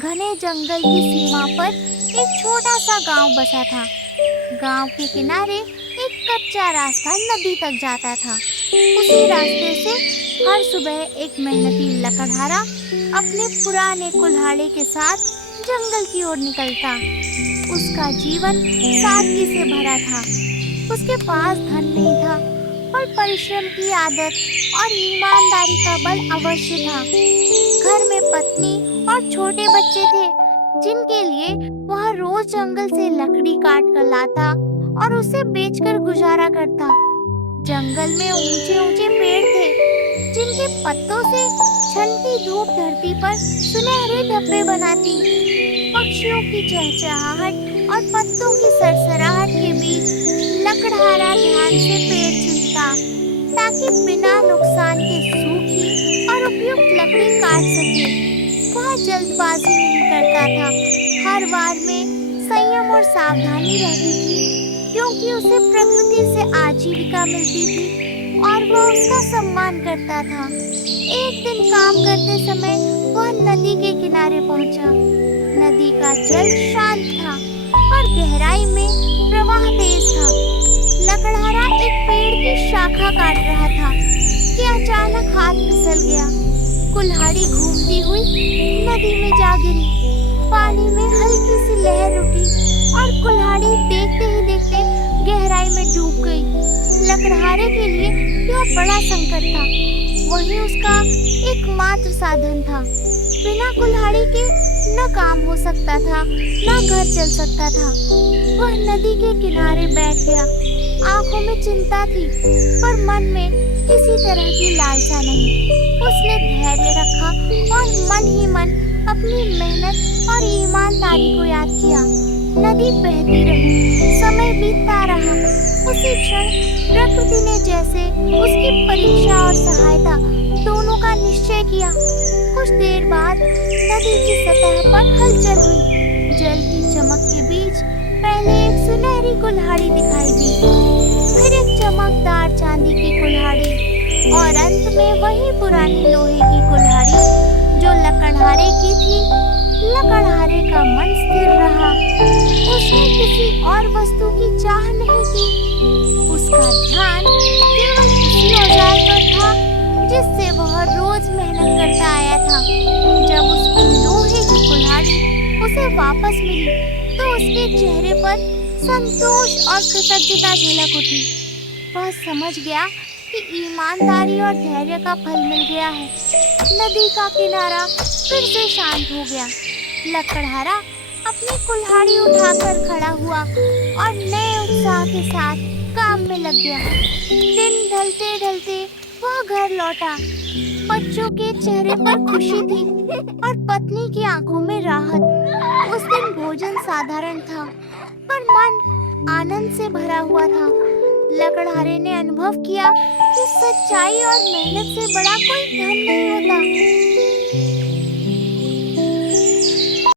घने जंगल की सीमा पर एक छोटा सा गांव बसा था। गांव के किनारे एक कच्चा रास्ता नदी तक जाता था। उसी रास्ते से हर सुबह एक मेहनती लकड़हारा अपने पुराने कुल्हाड़े के साथ जंगल की ओर निकलता। उसका जीवन सादगी से भरा था। उसके पास धन नहीं था, पर परिश्रम की आदत और ईमानदारी का बल अवश्य था। घर में पत्नी और छोटे बच्चे थे, जिनके लिए वह रोज जंगल से लकड़ी काट कर लाता और उसे बेचकर गुजारा करता। जंगल में ऊंचे ऊंचे पेड़ थे, जिनके पत्तों से छनती धूप धरती पर सुनहरे धब्बे बनाती। पक्षियों की चहचहाहट और पत्तों की सरसराहट के बीच लकड़हारा ध्यान से पेड़ चुनता, ताकि बिना नुकसान के सूखी और उपयुक्त लकड़ी काट सके। वह जल्दबाजी नहीं करता था। हर बार में संयम और सावधानी रहती थी, क्योंकि उसे प्रकृति से आजीविका मिलती थी और वह उसका सम्मान करता था। एक दिन काम करते समय वह नदी के किनारे पहुंचा। नदी का जल शांत था, पर गहराई में प्रवाह तेज था। लकड़हारा एक पेड़ की शाखा काट रहा था कि अचानक हाथ फिसल गया। कुल्हाड़ी घूमती हुई नदी में जा गिरी। पानी में हल्की सी लहर उठी और कुल्हाड़ी देखते ही देखते गहराई में डूब गई। लकड़हारे के लिए यह बड़ा संकट था। वही उसका एकमात्र साधन था। बिना कुल्हाड़ी के न काम हो सकता था, न घर चल सकता था। वह नदी के किनारे बैठ गया। आंखों में चिंता थी, पर मन में किसी तरह की लालसा नहीं। उसने धैर्य रखा और मन ही मन अपनी मेहनत और ईमानदारी को याद किया। नदी बहती रही, समय बीतता रहा। उसी क्षण प्रकृति ने जैसे उसकी परीक्षा और सहायता दोनों का निश्चय किया। कुछ देर बाद नदी की सतह पर हलचल हुई। जल की चमक के बीच पहले एक सुनहरी कुल्हाड़ी दिखाई दी, फिर एक चमकदार चांदी की कुल्हाड़ी और अंत में वही पुरानी लोहे की कुल्हाड़ी जो लकड़हारे की थी। लकड़हारे का मन स्थिर रहा। उसने किसी और वस्तु की चाह नहीं की। उसका ध्यान केवल उसी औजार पर था जिससे वह रोज मेहनत करता आया था। जब उसकी लोहे की कुल्हाड़ी उसे वापस मिली, तो उसके चेहरे पर संतोष और कृतज्ञता झलक उठी। वह समझ गया कि ईमानदारी और धैर्य का फल मिल गया है। नदी का किनारा फिर से शांत हो गया। लकड़हारा अपनी कुल्हाड़ी उठाकर खड़ा हुआ और नए उत्साह के साथ काम में लग गया। दिन ढलते ढलते वह घर लौटा। बच्चों के चेहरे पर खुशी थी और पत्नी की आंखों में राहत। उस दिन भोजन साधारण था, पर मन आनंद से भरा हुआ था। लकड़हारे ने अनुभव किया कि सच्चाई और मेहनत से बड़ा कोई धन नहीं होता।